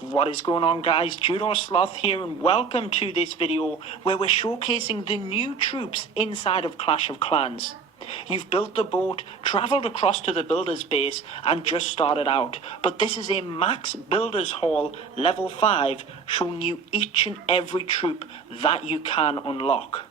What is going on, guys? Judo Sloth here, and welcome to this video where we're showcasing the new troops inside of Clash of Clans. You've built the boat, travelled across to the builder's base and just started out, but this is a max builders hall level 5 showing you each and every troop that you can unlock.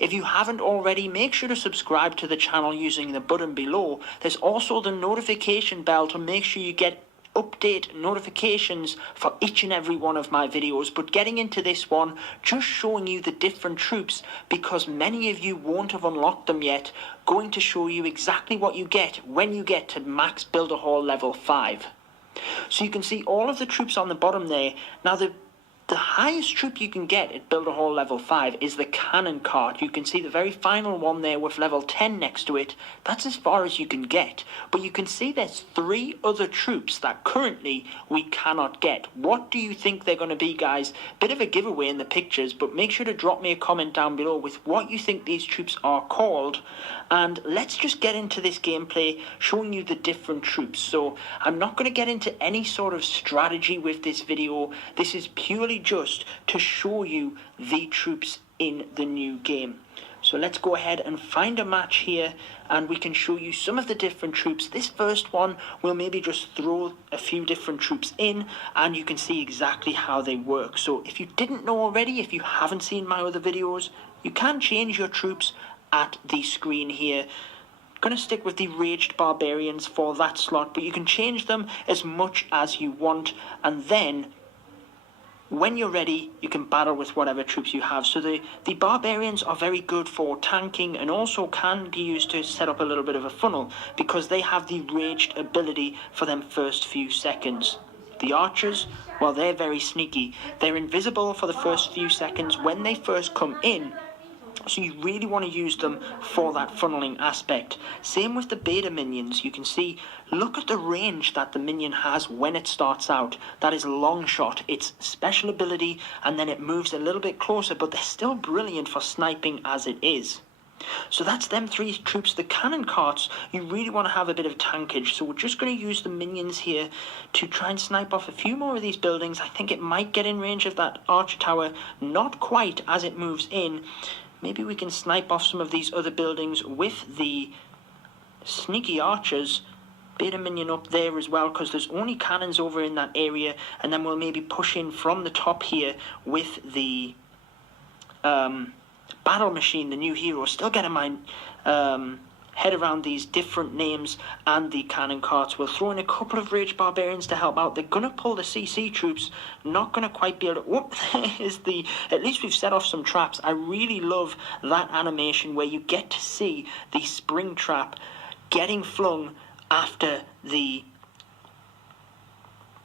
If you haven't already, make sure to subscribe to the channel using the button below. There's also the notification bell to make sure you get update notifications for each and every one of my videos. But getting into this one, just showing you the different troops because many of you won't have unlocked them yet, going to show you exactly what you get when you get to max builder hall level 5. So you can see all of the troops on the bottom there. Now the highest troop you can get at Builder Hall level 5 is the cannon cart. You can see the very final one there with level 10 next to it. That's as far as you can get. But you can see there's 3 other troops that currently we cannot get. What do you think they're going to be, guys? Bit of a giveaway in the pictures, but make sure to drop me a comment down below with what you think these troops are called. And let's just get into this gameplay showing you the different troops. So I'm not going to get into any sort of strategy with this video. This is purely just to show you the troops in the new game. So let's go ahead and find a match here and we can show you some of the different troops. This first one will maybe just throw a few different troops in and you can see exactly how they work. So if you didn't know already, if you haven't seen my other videos, you can change your troops at the screen here. I'm going to stick with the Raged Barbarians for that slot, but you can change them as much as you want, and then when you're ready, you can battle with whatever troops you have. So the Barbarians are very good for tanking and also can be used to set up a little bit of a funnel because they have the Raged ability for them first few seconds. The Archers, well, they're very sneaky. They're invisible for the first few seconds when they first come in, so you really want to use them for that funneling aspect. Same with the beta minions. You can see, look at the range that the minion has when it starts out. That is long shot. It's special ability and then it moves a little bit closer, but they're still brilliant for sniping as it is. So that's them 3 troops. The cannon carts, you really want to have a bit of tankage. So we're just going to use the minions here to try and snipe off a few more of these buildings. I think it might get in range of that archer tower. Not quite as it moves in. Maybe we can snipe off some of these other buildings with the sneaky archers. Beta minion up there as well because there's only cannons over in that area. And then we'll maybe push in from the top here with the battle machine, the new hero. Still getting my head around these different names and the cannon carts. We'll throw in a couple of Rage Barbarians to help out. They're going to pull the CC troops. Not going to quite be able to... Whoop, there's the... At least we've set off some traps. I really love that animation where you get to see the spring trap getting flung after the...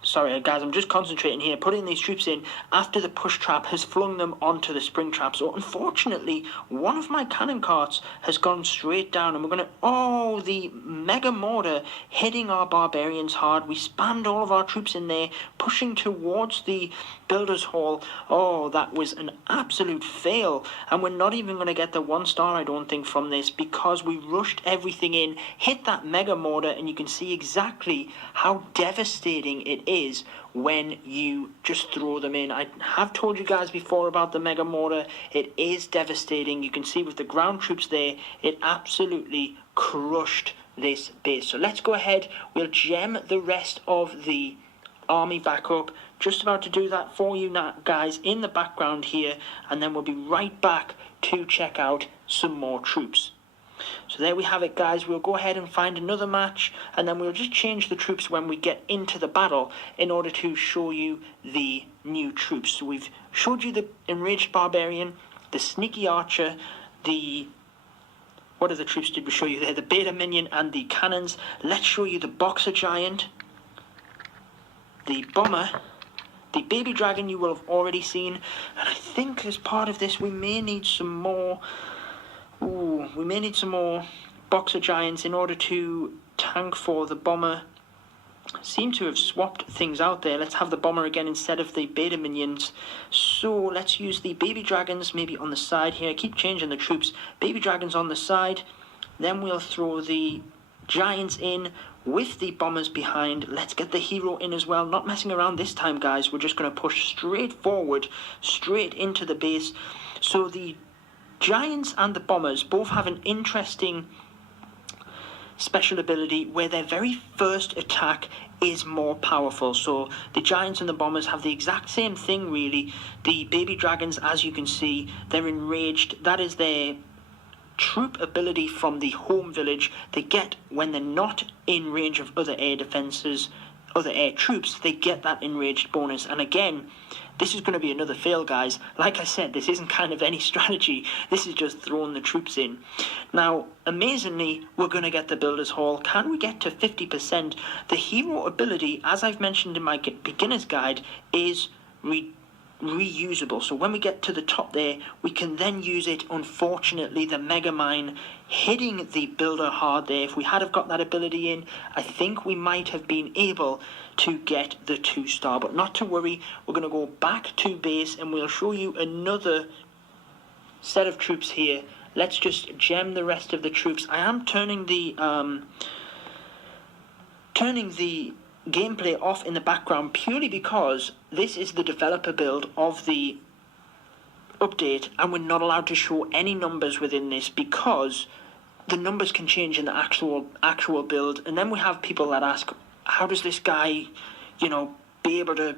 Sorry guys, I'm just concentrating here, putting these troops in after the push trap has flung them onto the spring trap. So unfortunately, one of my cannon carts has gone straight down and we're going to... Oh, the mega mortar hitting our barbarians hard. We spammed all of our troops in there, pushing towards the builder's hall. Oh, that was an absolute fail. And we're not even going to get the 1 star, I don't think, from this because we rushed everything in, hit that mega mortar, and you can see exactly how devastating it is when you just throw them in. I have told you guys before about the mega mortar. It is devastating. You can see with the ground troops there, it absolutely crushed this base. So let's go ahead. We'll gem the rest of the army back up. Just about to do that for you now, guys, in the background here, and then we'll be right back to check out some more troops. So there we have it, guys. We'll go ahead and find another match, and then we'll just change the troops when we get into the battle in order to show you the new troops. So we've showed you the Enraged Barbarian, the Sneaky Archer, the... What other troops did we show you there? The Beta Minion and the Cannons. Let's show you the Boxer Giant, the Bomber, the Baby Dragon you will have already seen, and I think as part of this we may need some more... Ooh, we may need some more Boxer Giants in order to tank for the Bomber. Seem to have swapped things out there. Let's have the Bomber again instead of the Beta Minions. So let's use the Baby Dragons maybe on the side here. I keep changing the troops. Baby Dragons on the side. Then we'll throw the Giants in with the bombers behind. Let's get the hero in as well. Not messing around this time, guys. We're just going to push straight forward, straight into the base. So the giants and the bombers both have an interesting special ability where their very first attack is more powerful. So the giants and the bombers have the exact same thing, really. The baby dragons, as you can see, they're enraged. That is their troop ability from the home village. They get when they're not in range of other air defenses, other air troops, they get that enraged bonus. And again, this is going to be another fail, guys. Like I said, this isn't kind of any strategy. This is just throwing the troops in. Now, amazingly, we're going to get the Builder's Hall. Can we get to 50%? The hero ability, as I've mentioned in my beginner's guide, is reusable. So when we get to the top there, we can then use it. Unfortunately, the Mega Mine hitting the builder hard there. If we had have got that ability in, I think we might have been able to get the 2-star. But not to worry, we're going to go back to base and we'll show you another set of troops here. Let's just gem the rest of the troops. I am turning the gameplay off in the background purely because this is the developer build of the update and we're not allowed to show any numbers within this because the numbers can change in the actual build. And then we have people that ask, how does this guy, be able to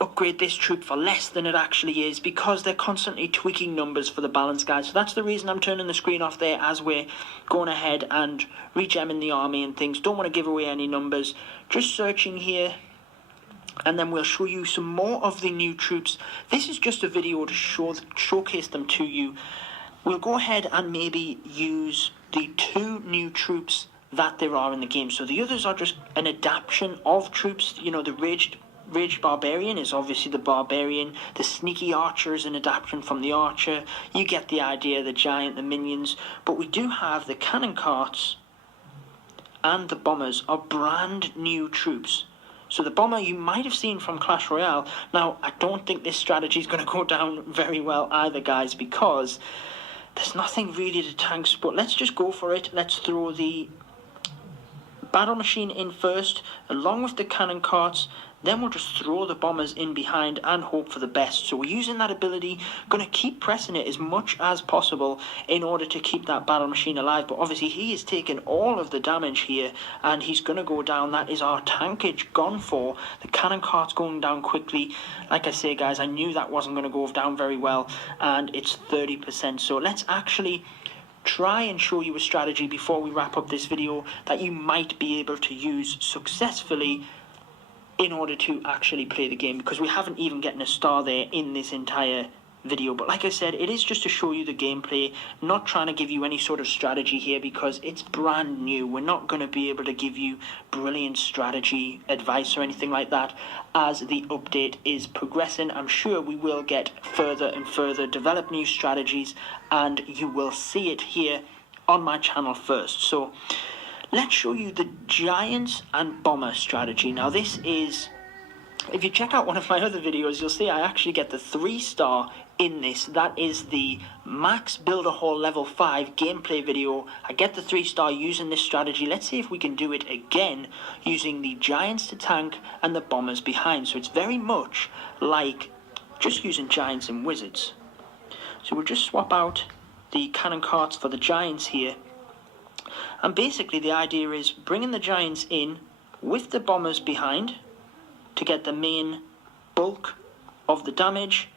upgrade this troop for less than it actually is? Because they're constantly tweaking numbers for the balance, guys. So that's the reason I'm turning the screen off there as we're going ahead and regemming the army and things. Don't want to give away any numbers. Just searching here, and then we'll show you some more of the new troops. This is just a video to showcase them to you. We'll go ahead and maybe use the 2 new troops that there are in the game. So the others are just an adaptation of troops. The Raged Barbarian is obviously the Barbarian. The Sneaky Archer is an adaptation from the Archer. You get the idea, the Giant, the Minions. But we do have the Cannon Carts and the Bombers are brand new troops. So the Bomber you might have seen from Clash Royale. Now, I don't think this strategy is going to go down very well either, guys, because there's nothing really to tanks. But let's just go for it. Let's throw the battle machine in first, along with the cannon carts. Then we'll just throw the bombers in behind and hope for the best. So we're using that ability, going to keep pressing it as much as possible in order to keep that battle machine alive. But obviously he is taking all of the damage here and he's going to go down. That is our tankage gone for. The cannon cart's going down quickly. Like I say, guys, I knew that wasn't going to go down very well, and it's 30%. So let's actually try and show you a strategy before we wrap up this video that you might be able to use successfully in order to actually play the game, because we haven't even gotten a star there in this entire video. But like I said, it is just to show you the gameplay, not trying to give you any sort of strategy here because it's brand new. We're not going to be able to give you brilliant strategy advice or anything like that as the update is progressing. I'm sure we will get further and further, develop new strategies, and you will see it here on my channel first. So let's show you the Giants and Bomber strategy. Now this is, if you check out one of my other videos, you'll see I actually get the 3-star in this. That is the Max Builder Hall Level 5 gameplay video. I get the 3-star using this strategy. Let's see if we can do it again using the Giants to tank and the Bombers behind. So it's very much like just using Giants and Wizards. So we'll just swap out the cannon carts for the Giants here. And basically the idea is bringing the Giants in with the Bombers behind to get the main bulk of the damage,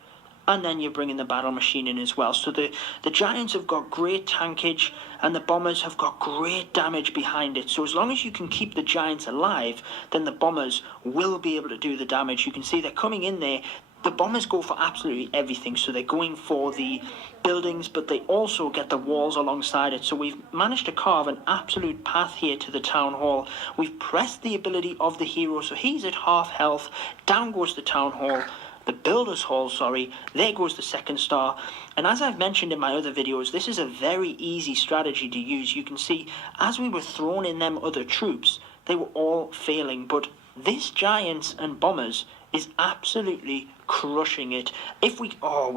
and then you're bringing the battle machine in as well. So the Giants have got great tankage and the Bombers have got great damage behind it. So as long as you can keep the Giants alive, then the Bombers will be able to do the damage. You can see they're coming in there. The Bombers go for absolutely everything. So they're going for the buildings, but they also get the walls alongside it. So we've managed to carve an absolute path here to the town hall. We've pressed the ability of the hero, so he's at half health. Down goes the town hall. The Builder's Hall, sorry, there goes the 2nd star. And as I've mentioned in my other videos, this is a very easy strategy to use. You can see as we were throwing in them other troops, they were all failing. But this Giants and Bombers is absolutely crushing it. If we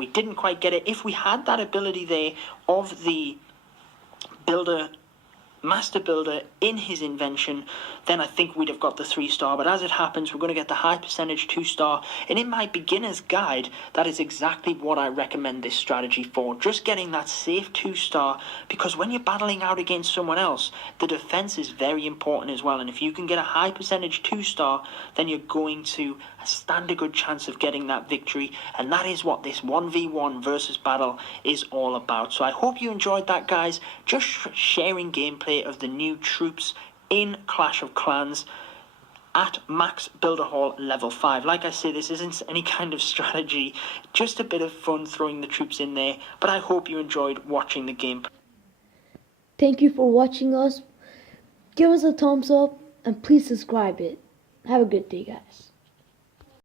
didn't quite get it. If we had that ability there of the Builder Master Builder in his invention, then I think we'd have got the 3-star. But as it happens, we're going to get the high percentage 2-star. And in my beginner's guide, that is exactly what I recommend this strategy for. Just getting that safe 2-star, because when you're battling out against someone else, the defense is very important as well. And if you can get a high percentage 2-star, then you're going to stand a good chance of getting that victory. And that is what this 1v1 versus battle is all about. So I hope you enjoyed that, guys. Just sharing gameplay of the new troops in Clash of Clans at Max Builder Hall level 5. Like I say, this isn't any kind of strategy, just a bit of fun throwing the troops in there, but I hope you enjoyed watching the game. Thank you for watching us. Give us a thumbs up and please subscribe it. Have a good day, guys.